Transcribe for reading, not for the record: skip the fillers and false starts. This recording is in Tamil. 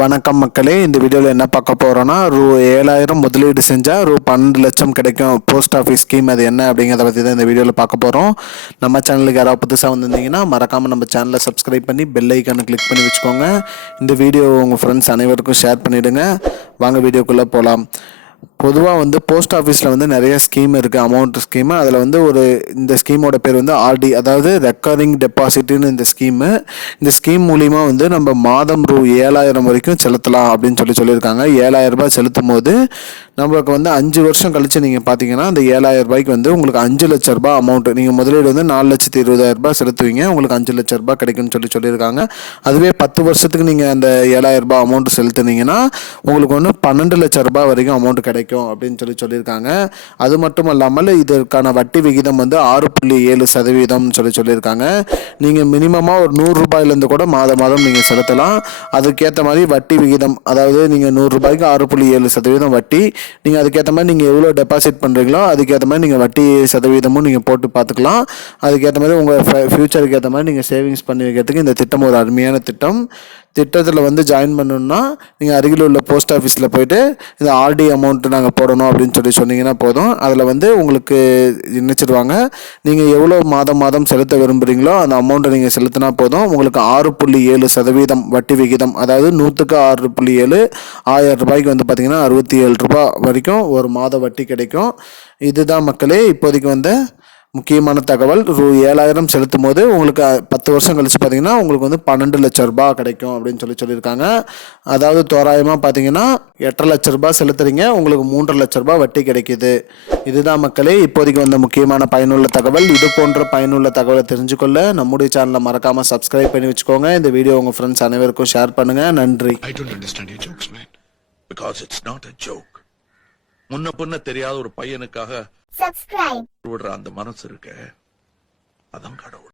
வணக்கம் மக்களே, இந்த வீடியோவில் என்ன பார்க்க போகிறோன்னா, ரூ. 7,000 முதலீடு செஞ்சால் ரூ. 12 லட்சம் கிடைக்கும் போஸ்ட் ஆஃபீஸ் ஸ்கீம். அது என்ன அப்படிங்கிறத பற்றி தான் இந்த வீடியோவில் பார்க்க போகிறோம். நம்ம சேனலுக்கு யாராவது புதுசாக வந்திருந்தீங்கன்னா மறக்காமல் நம்ம சேனலை சப்ஸ்கிரைப் பண்ணி பெல் ஐக்கானை கிளிக் பண்ணி வச்சுக்கோங்க. இந்த வீடியோ உங்கள் ஃப்ரெண்ட்ஸ் அனைவருக்கும் ஷேர் பண்ணிவிடுங்க. வாங்க வீடியோக்குள்ளே போகலாம். பொதுவாக போஸ்ட் ஆஃபீஸில் நிறைய ஸ்கீம் இருக்குது, அமௌண்ட் ஸ்கீமு. அதில் இந்த ஸ்கீமோட பேர் ஆர்டி, அதாவது ரெக்கரிங் டெபாசிட்னு இந்த ஸ்கீமு. இந்த ஸ்கீம் மூலிமா நம்ம மாதம் ரூ. 7,000 வரைக்கும் செலுத்தலாம் அப்படின்னு சொல்லியிருக்காங்க. 7,000 ரூபாய் செலுத்தும் போது நம்மளுக்கு 5 வருஷம் கழித்து நீங்கள் பார்த்தீங்கன்னா அந்த 7,000 ரூபாய்க்கு உங்களுக்கு 5 லட்ச ரூபாய் அமௌண்ட்டு, நீங்கள் முதலீடு 4,20,000 ரூபாய் செலுத்துவீங்க, உங்களுக்கு 5 லட்ச ரூபாய் கிடைக்குன்னு சொல்லியிருக்காங்க. அதுவே 10 வருஷத்துக்கு நீங்கள் அந்த 7,000 ரூபாய் அமௌண்ட்டு செலுத்துனீங்கன்னா உங்களுக்கு 12 லட்ச ரூபாய் வரைக்கும் அமௌண்ட் கிடைக்கும் அப்படின்னு சொல்லியிருக்காங்க. அது மட்டும் இல்லாமல் இதற்கான வட்டி விகிதம் 6.7% சொல்லியிருக்காங்க. நீங்கள் மினிமமாக ஒரு 100 ரூபாயிலேருந்து கூட மாதம் நீங்கள் செலுத்தலாம். அதுக்கேற்ற மாதிரி வட்டி விகிதம், அதாவது நீங்கள் 100 ரூபாய்க்கு 6.7% வட்டி. நீங்கள் அதுக்கேற்ற மாதிரி நீங்கள் எவ்வளோ டெபாசிட் பண்ணுறீங்களோ அதுக்கேற்ற மாதிரி நீங்கள் வட்டி சதவீதமும் நீங்கள் போட்டு பார்த்துக்கலாம். அதுக்கேற்ற மாதிரி உங்கள் ஃப்யூச்சருக்கு ஏற்ற மாதிரி நீங்கள் சேவிங்ஸ் பண்ணி வைக்கிறதுக்கு இந்த திட்டம் ஒரு அருமையான திட்டம். திட்டத்தில் ஜாயின் பண்ணணுன்னா நீங்கள் அருகில் உள்ள போஸ்ட் ஆஃபீஸில் போய்ட்டு இந்த ஆர்டி அமௌண்ட்டு நாங்கள் போடணும் அப்படின்னு சொன்னீங்கன்னா போதும். அதில் உங்களுக்கு நினைச்சிடுவாங்க. நீங்கள் எவ்வளோ மாதம் செலுத்த விரும்புகிறீங்களோ அந்த அமௌண்ட்டை நீங்கள் செலுத்தினா போதும். உங்களுக்கு 6.7% வட்டி விகிதம், அதாவது 100க்கு 6.7, 1000 ரூபாய்க்கு பார்த்தீங்கன்னா 67 ரூபாய் வரைக்கும் ஒரு மாத வட்டி கிடைக்கும். இதுதான் மக்களே இப்போதைக்கு முக்கியமான தகவல். 7,000 செலுத்தும் போது உங்களுக்கு 10 வருஷம் கழிச்சு பார்த்தீங்கன்னா உங்களுக்கு 12 லட்ச ரூபாய் கிடைக்கும் அப்படின்னு சொல்லியிருக்காங்க. அதாவது தோராயமாக பார்த்தீங்கன்னா 8 லட்ச ரூபாய் செலுத்துறீங்க, உங்களுக்கு 3 லட்ச ரூபாய் வட்டி கிடைக்குது. இதுதான் மக்களே இப்போதைக்கு முக்கியமான பயனுள்ள தகவல். இது போன்ற பயனுள்ள தகவலை தெரிஞ்சுக்கொள்ள நம்முடைய சேனலை மறக்காமல் சப்ஸ்கிரைப் பண்ணி வச்சுக்கோங்க. இந்த வீடியோ உங்கள் ஃப்ரெண்ட்ஸ் அனைவருக்கும் ஷேர் பண்ணுங்கள். நன்றி. I don't understand your jokes, man. Because it's not a joke. முன்ன பின்ன தெரியாத ஒரு பையனுக்காக subscribe விடுற அந்த மனசு இருக்க, அதான் கடவுள்.